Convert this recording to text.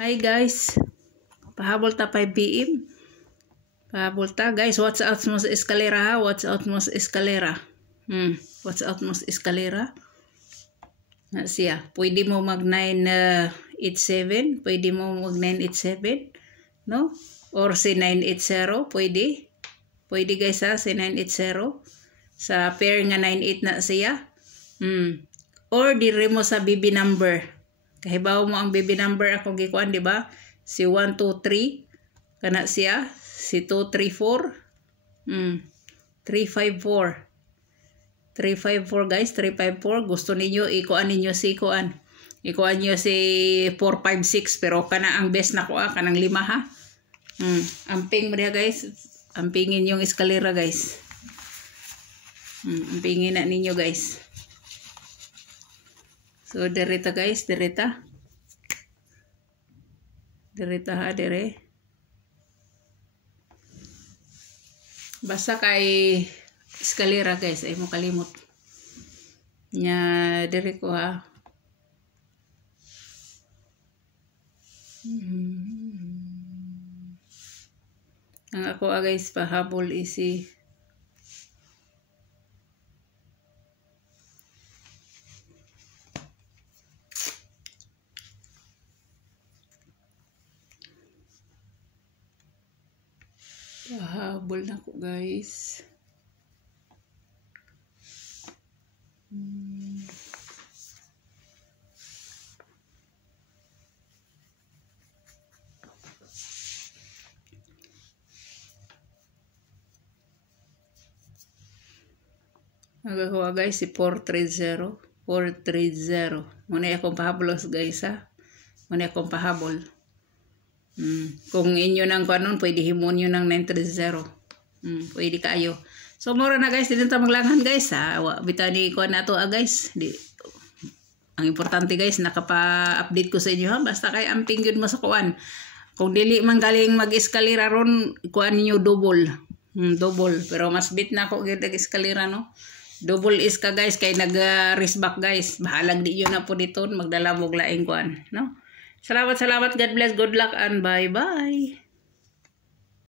Hi guys, pahabol ta 5 PM. Pahabol ta guys, watch out mo sa eskalera ha, watch out mo sa eskalera. Watch out mo sa eskalera. Na siya, pwede mo mag 987, pwede mo mag 987, no? Or si 980, pwede. Pwede guys ha, si 980. Sa pair nga 98 na siya. Or dire mo sa BB number. Kahibaw mo ang BB number akong gikuan, di ba? Si 123 kana siya, si 234 354 guys, 354. Gusto ninyo ikuan ninyo si ikuan. Ikuan niyo si 456 pero kana ang best na ko kanang 5 ha. Amping mo diha guys. Ampingin yung eskalera guys. Ampingin na ninyo guys. So, direta guys, direta. Direta ha, dire. Basta kay eskalera guys, ay mo kalimot. Nya, dire ko ha. Ang ako guys, pahabol isi. Pahabol na ko guys. Nagakuha guys si 430. 430. Muna akong pahabolos guys ha. Muna akong pahabol. Kung inyo nang kanon, pwede himon nyo ng 930. Pwede kayo. So, mura na guys. Dito maglanghan guys ha. Bitani ko na to guys. Ang importante guys, nakapa-update ko sa inyo ha. Basta kay amping yun mo sa kuan. Kung dili man galing mag-eskalera ron, kuan ninyo double. Double. Pero mas bit na ako nag-eskalera no. Double is ka guys. Kay nag-risk back guys. Bahalag di yun na po dito. Magdala mo laing kuan. No? Salamat. God bless. Good luck and bye-bye.